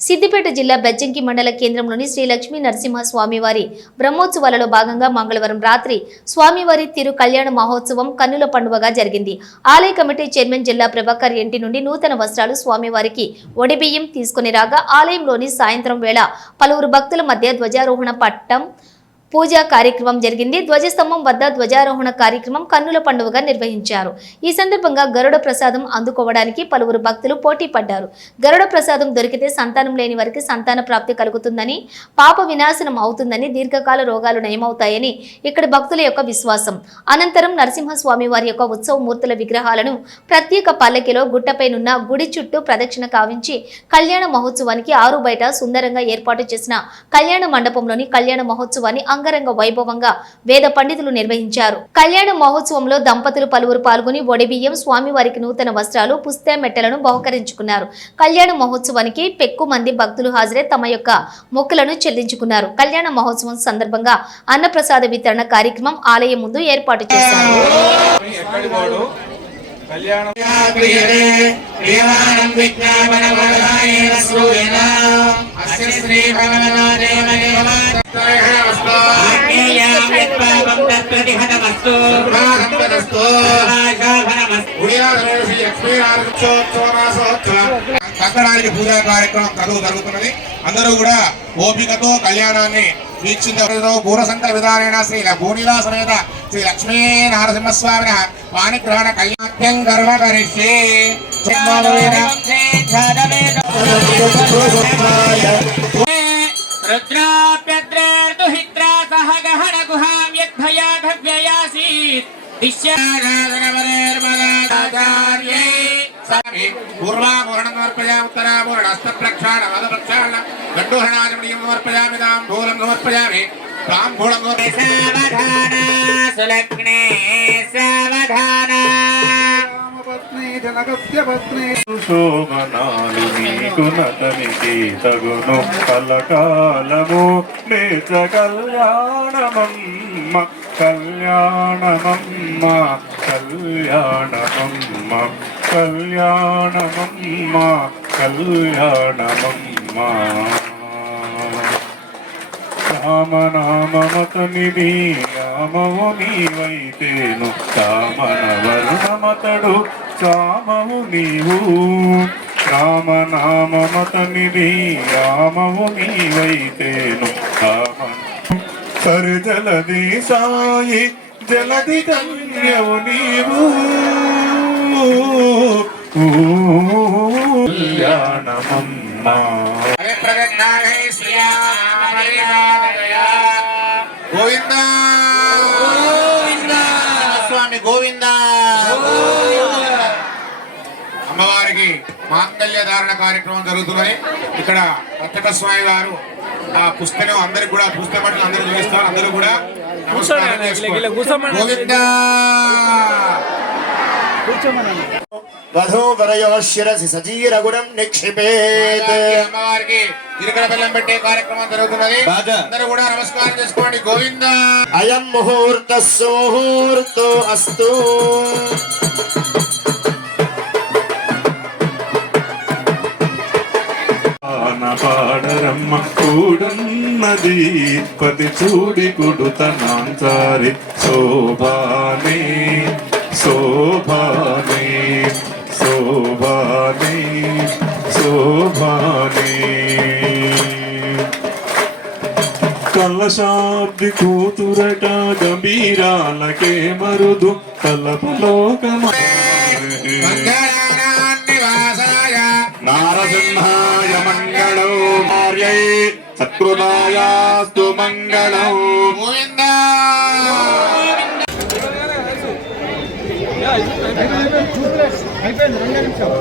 సిద్దిపేట జిల్లా బెజ్జంకి మండల కేంద్రంలోని శ్రీ లక్ష్మీ నరసింహ స్వామివారి బ్రహ్మోత్సవాలలో భాగంగా మంగళవారం రాత్రి స్వామివారి తిరు కళ్యాణ మహోత్సవం కన్నుల పండుగగా జరిగింది. ఆలయ కమిటీ చైర్మన్ జిల్లా ప్రభాకర్ ఇంటి నుండి నూతన వస్త్రాలు స్వామివారికి ఒడిబియ్యం తీసుకుని రాగా ఆలయంలోని సాయంత్రం వేళ పలువురు భక్తుల మధ్య ధ్వజారోహణ పట్టం పూజా కార్యక్రమం జరిగింది. ధ్వజస్తంభం వద్ద ధ్వజారోహణ కార్యక్రమం కన్నుల పండుగగా నిర్వహించారు. ఈ సందర్భంగా గరుడ ప్రసాదం అందుకోవడానికి పలువురు భక్తులు పోటీ పడ్డారు. గరుడ ప్రసాదం దొరికితే సంతానం లేని వారికి సంతాన ప్రాప్తి కలుగుతుందని, పాప వినాశనం అవుతుందని, దీర్ఘకాల రోగాలు నయమవుతాయని ఇక్కడి భక్తుల యొక్క విశ్వాసం. అనంతరం నరసింహస్వామి వారి యొక్క ఉత్సవ మూర్తుల విగ్రహాలను ప్రత్యేక పల్లకిలో గుట్టపైనున్న గుడి చుట్టూ ప్రదక్షిణ కావించి కళ్యాణ మహోత్సవానికి ఆరు బయట సుందరంగా ఏర్పాటు చేసిన కళ్యాణ మండపంలోని కళ్యాణ మహోత్సవాన్ని అంగరంగ వైభవంగా వేద పండితులు నిర్వహించారు. కళ్యాణ మహోత్సవంలో దంపతులు పలువురు పాల్గొని ఒడిబియ్యం, స్వామివారికి నూతన వస్త్రాలు, పుస్తె మెట్టలను బహుకరించుకున్నారు. కళ్యాణ మహోత్సవానికి పెక్కు మంది భక్తులు హాజరై తమ యొక్క మొక్కులను చెల్లించుకున్నారు. కళ్యాణ మహోత్సవం సందర్భంగా అన్నప్రసాద వితరణ కార్యక్రమం ఆలయం ముందు ఏర్పాటు చేశారు. సంకరానికి పూజా కార్యక్రమం జరుగుతున్నది. అందరూ కూడా ఓపికతో కళ్యాణాన్ని వీక్షించ పూర్వసంకర విధానైన శ్రీ భూనిలా సమేత శ్రీ లక్ష్మీ నరసింహస్వామిన పాణిగ్రహణ కళ్యాణ్యం కర్మ కరిష్యే. పూర్వామూరణం సమర్పయామి, ఉత్తరామూరణ హస్తప్రక్షాళన వదప్రక్షాళన దండోహరణాచమనీయం సమర్పయామి, తాంబూలం సమర్పయామి, తాంబూలం సావధాన సులగ్నే సావధాన శోభనాలు నీకు నతనికి తగును కలకాలము నేత్ర కళ్యాణమమ్మ కళ్యాణమమ్మ కళ్యాణమమ్మ కళ్యాణమమ్మ కళ్యాణమమ్మ. రామనామమతనిది రామవు నీవైతేను సామన వర్ణమతడు సామవు నీవు. రామనామమతనిది రామవు నీవైతేను సామన సరిజలది సాయి జలది కన్యవు నీవు. కళ్యాణమమ్మ గోవింద స్వామి గోవింద. అమ్మవారికి మాంగళ్య ధారణ కార్యక్రమం జరుగుతున్నది. ఇక్కడ పచ్చట స్వామి వారు ఆ పుస్తకం అందరికి కూడా పుస్తకం అందరూ చూపిస్తారు. అందరూ కూడా గోవింద. వధూవరయో శిరసి సజీరగుణం నిక్షిపేత్. అమ్మవారికి తిరుకడ బెల్లం పెట్టే కార్యక్రమం జరుగుతున్నది. అందరూ కూడా నమస్కారం చేసుకోండి. గోవింద. అయం ముహూర్త సుముహూర్తో అస్తు. పాడరమ్మ కూడున్నది పతి చూడి కుడుత నాంచారి శోభానే శోభానే శోభానే శోభానే. కలశాబ్ది కూతురట గంభీరాలకే మరుదు కలపలోకమా. నారసింహాయ మంగళం కార్యై సత్కృతాయాస్తు మంగళం. అయిపోయింది 2 నిమిషాలు.